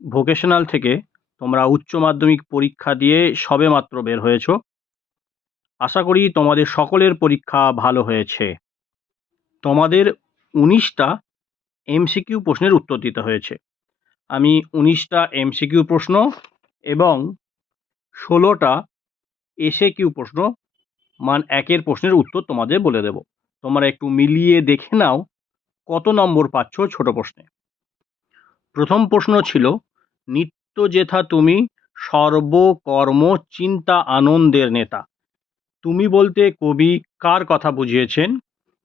Vocational থেকে তোমরা উচ্চ মাধ্যমিক পরীক্ষা দিয়ে সবেমাত্র বের হয়েছো। আশা করি তোমাদের সকলের পরীক্ষা ভালো হয়েছে। তোমাদের ১৯টা এমসিকিউ প্রশ্নের উত্তর দিতে হয়েছে। আমি ১৯টা এমসিকিউ প্রশ্ন এবং ১৬টা এসএকিউ প্রশ্ন মান ১-এর প্রশ্নের উত্তর তোমাদের বলে দেব। তোমরা একটু মিলিয়ে দেখে নাও কত নম্বর পাচ্ছ ছোট প্রশ্নে। প্রথম প্রশ্ন ছিল, নিত্য যেথা তুমি সর্বকর্ম চিন্তা আনন্দের নেতা। তুমি বলতে কবি কার কথা বুঝিয়েছেন?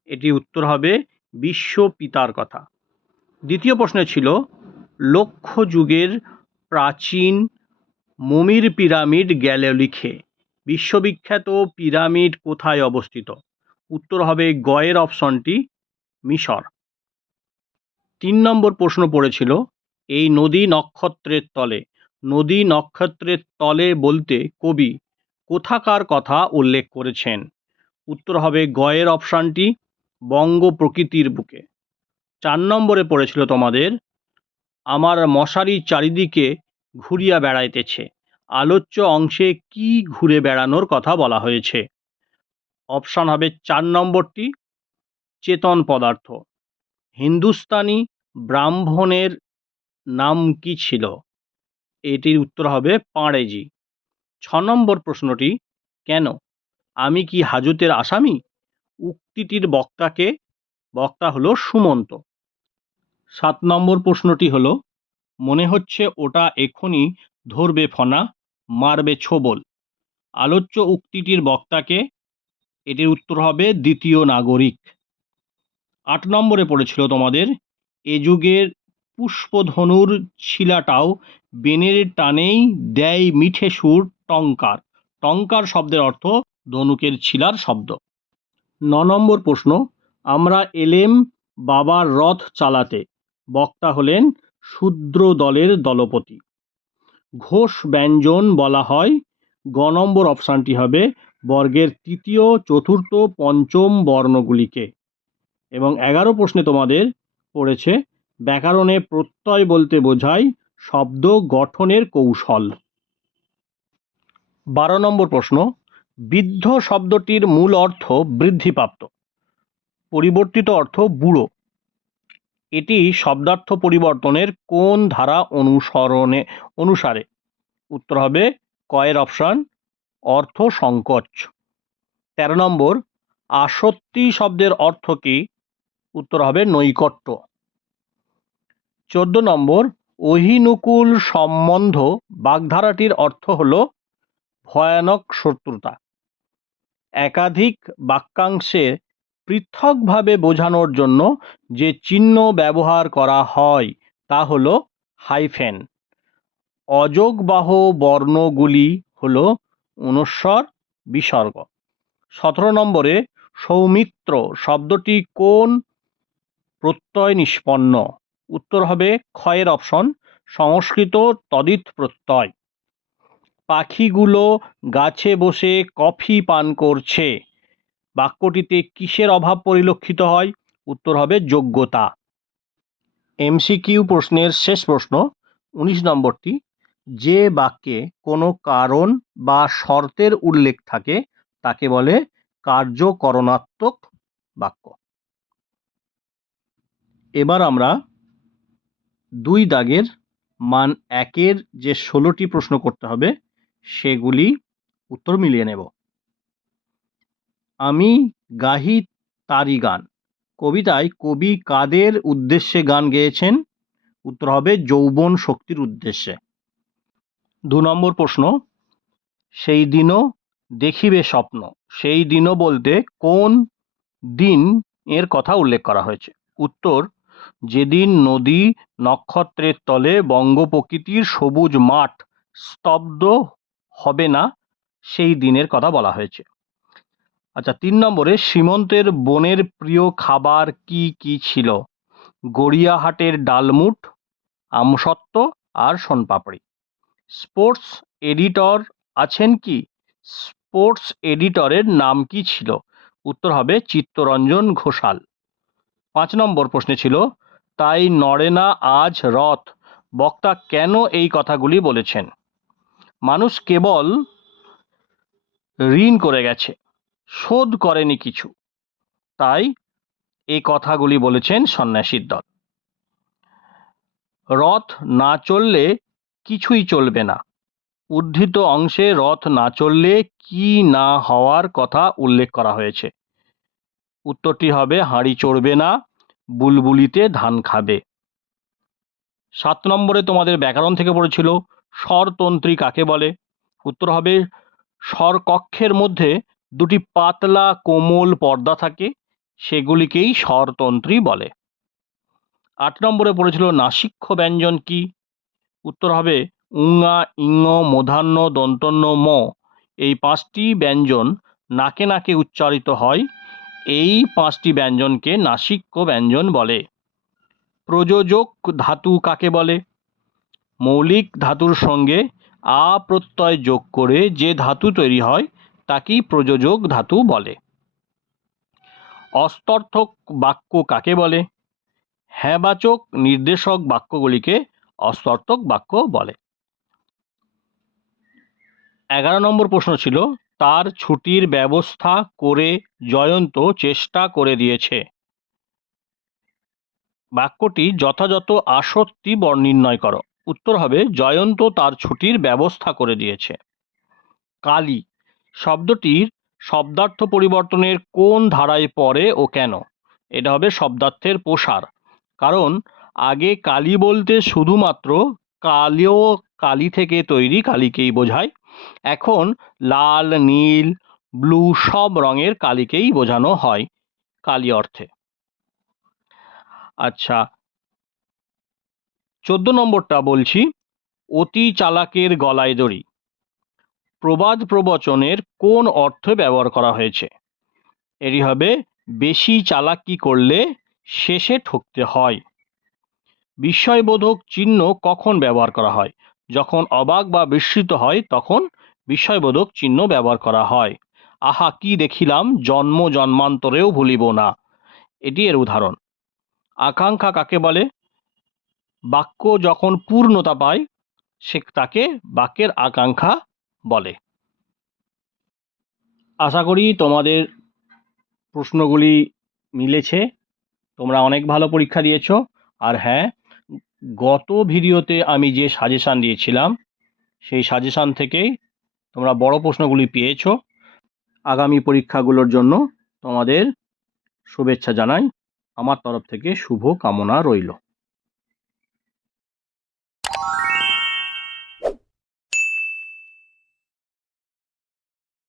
এটি উত্তর হবে বিশ্বপিতার কথা। দ্বিতীয় প্রশ্নে ছিল, লক্ষ যুগের প্রাচীন মমির পিরামিড গেলে লিখে। বিশ্ববিখ্যাত পিরামিড কোথায় অবস্থিত? উত্তর হবে গয়ের অপশনটি মিশর। ৩ নম্বর প্রশ্ন পড়েছিল, এই নদী নক্ষত্রের তলে। নদী নক্ষত্রের তলে বলতে কবি কোথাকার কথা উল্লেখ করেছেন? উত্তর হবে গয়ের অপশানটি বঙ্গ প্রকৃতির বুকে। ৪ নম্বরে পড়েছিল তোমাদের, আমার মশারি চারিদিকে ঘুরিয়া বেড়াইতেছে। আলোচ্য অংশে কি ঘুরে বেড়ানোর কথা বলা হয়েছে? অপশান হবে ৪ নম্বরটি চেতন পদার্থ। হিন্দুস্তানি ব্রাহ্মণের নাম কি ছিল? এটির উত্তর হবে পাঁড়েজি। ৬ নম্বর প্রশ্নটি, কেন আমি কি হাজতের আসামি? উক্তিটির বক্তা হলো সুমন্ত। ৭ নম্বর প্রশ্নটি হলো, মনে হচ্ছে ওটা এক্ষুনি ধরবে ফনা, মারবে ছোবল। আলোচ্য উক্তিটির বক্তাকে? এটির উত্তর হবে দ্বিতীয় নাগরিক। ৮ নম্বরে পড়েছিল তোমাদের, এ যুগের পুষ্পধনুর ছিলাটাও বেনের টানেই দেয় মিঠে সুর টঙ্কার। টঙ্কার শব্দের অর্থ ধনুকের ছিলার শব্দ। ৯ নম্বর প্রশ্ন, আমরা এলেম বাবার রথ চালাতে। বক্তা হলেন শূদ্র দলের দলপতি। ঘোষ ব্যঞ্জন বলা হয়। গ নম্বর অপশানটি হবে বর্গের তৃতীয়, চতুর্থ, পঞ্চম বর্ণগুলিকে। এবং ১১ প্রশ্নে তোমাদের পড়েছে, ব্যাকরণে প্রত্যয় বলতে বোঝায় শব্দ গঠনের কৌশল। ১২ নম্বর প্রশ্ন, বৃদ্ধ শব্দটির মূল অর্থ বৃদ্ধিপ্রাপ্ত, পরিবর্তিত অর্থ বুড়ো। এটি শব্দার্থ পরিবর্তনের কোন ধারা অনুসারে? উত্তর হবে কয়ের অপশান অর্থ সংকোচ। ১৩ নম্বর, আসত্তি শব্দের অর্থ কি? উত্তর হবে নৈকট্য। ১৪ নম্বর, অহিনুকূল সম্বন্ধ বাগধারাটির অর্থ হল ভয়ানক শত্রুতা। একাধিক বাক্যাংশে পৃথকভাবে বোঝানোর জন্য যে চিহ্ন ব্যবহার করা হয় তা হল হাইফেন। অযোগবাহ বর্ণগুলি হল অনুস্বর, বিসর্গ। ১৭ নম্বরে, সৌমিত্র শব্দটি কোন প্রত্যয় নিষ্পন্ন? উত্তর হবে ক্ষয়ের অপশন সংস্কৃত তদিৎ প্রত্যয়। পাখিগুলো গাছে বসে কফি পান করছে। বাক্যটিতে কিসের অভাব পরিলক্ষিত হয়? উত্তর হবে যোগ্যতা। এমসিকিউ প্রশ্নের শেষ প্রশ্ন ১৯ নম্বরটি, যে বাক্যে কোনো কারণ বা শর্তের উল্লেখ থাকে তাকে বলে কার্যকরণাত্মক বাক্য। এবার আমরা ২ দাগের মান ১-এর যে ১৬টি প্রশ্ন করতে হবে সেগুলি উত্তর মিলিয়ে নেব। আমি গাহি তারি গান কবিতায় কবি কাদের উদ্দেশ্যে গান গেয়েছেন? উত্তর হবে যৌবন শক্তির উদ্দেশ্যে। ২ নম্বর প্রশ্ন, সেই দিনও দেখিবে স্বপ্ন। সেই দিনও বলতে কোন দিন এর কথা উল্লেখ করা হয়েছে? উত্তর, যেদিন নদী নক্ষত্রের তলে বঙ্গ প্রকৃতির সবুজ মাঠ স্তব্ধ হবে না, সেই দিনের কথা বলা হয়েছে। আচ্ছা, ৩ নম্বরে, সীমন্তের বোনের প্রিয় খাবার কি কি ছিল? গড়িয়াহাটের ডালমুট, আমসত্ত্ব আর সোনপাপড়ি। স্পোর্টস এডিটর আছেন কি? স্পোর্টস এডিটরের নাম কি ছিল? উত্তর হবে চিত্তরঞ্জন ঘোষাল। ৫ নম্বর প্রশ্নে ছিল, তাই নড়ে না আজ রথ বক্তা কেন এই কথাগুলি বলেছেন? মানুষ কেবল ঋণ করে গেছে, শোধ করেনি কিছু, তাই এই কথাগুলি বলেছেন সন্ন্যাসীর দল। রথ না চললে কিছুই চলবে না। উদ্ধৃত অংশে রথ না চললে কি না হওয়ার কথা উল্লেখ করা হয়েছে? উত্তরটি হবে হাঁড়ি চড়বে না, বুলবুলিতে ধান খাবে। 7 নম্বরে তোমাদের ব্যাকরণ থেকে পড়েছিল স্বরতন্ত্রী কাকে বলে? উত্তর হবে স্বরকক্ষের মধ্যে দুটি পাতলা কোমল পর্দা থাকে, সেগুলিকেই স্বরতন্ত্রী বলে। 8 নম্বরে পড়েছিল নাসিক্য ব্যঞ্জন কি? উত্তর হবে উঙা, ইঙ, মূর্ধন্য, দন্তন্য, ম। এই 5টি ব্যঞ্জন নাকে নাকে উচ্চারিত হয়, এই 5টি ব্যঞ্জনকে নাসিক্য ব্যঞ্জন বলে। প্রযোজক ধাতু কাকে বলে? মৌলিক ধাতুর সঙ্গে আ প্রত্যয় যোগ করে যে ধাতু তৈরি হয় তাকেই প্রযোজক ধাতু বলে। অস্তর্থক বাক্য কাকে বলে? হ্যাঁবাচক নির্দেশক বাক্যগুলিকে অস্তর্থক বাক্য বলে। 11 নম্বর প্রশ্ন ছিল তার ছুটির ব্যবস্থা করে জয়ন্ত চেষ্টা করে দিয়েছে। বাক্যটি যথাযথ আসত্তি নির্ণয় করো। উত্তর হবে জয়ন্ত তার ছুটির ব্যবস্থা করে দিয়েছে। কালী শব্দটির শব্দার্থ পরিবর্তনের কোন ধারায় পড়ে ও কেন? এটা হবে শব্দার্থের প্রসার। কারণ আগে কালী বলতে শুধুমাত্র কালো কালি থেকে তৈরি কালিকেই বোঝায়, এখন লাল, নীল, ব্লু সব রঙের কালিকেই বোঝানো হয় কালী অর্থে। আচ্ছা, 14 নম্বরটা বলছি, অতি চালাকের গলায় দড়ি প্রবাদ প্রবচনের কোন অর্থে ব্যবহার করা হয়েছে? এটি হবে বেশি চালাকি করলে শেষে ঠকতে হয়। বিস্ময়বোধক চিহ্ন কখন ব্যবহার করা হয়? যখন অবাক বা বিস্মিত হয় তখন বিস্ময়বোধক চিহ্ন ব্যবহার করা হয়। আহা কি দেখিলাম, জন্ম জন্মান্তরেও ভুলিব না, এটি এর উদাহরণ। আকাঙ্ক্ষা কাকে বলে? বাক্য যখন পূর্ণতা পায় সে তাকে বাক্যের আকাঙ্ক্ষা বলে। আশা করি তোমাদের প্রশ্নগুলি মিলেছে, তোমরা অনেক ভালো পরীক্ষা দিয়েছো। আর হ্যাঁ, গত ভিডিওতে আমি যে সাজেশান দিয়েছিলাম সেই সাজেশান থেকেই তোমরা বড় প্রশ্নগুলি পেয়েছো। আগামী পরীক্ষাগুলোর জন্য তোমাদের শুভেচ্ছা জানাই, আমার তরফ থেকে শুভ কামনা রইল।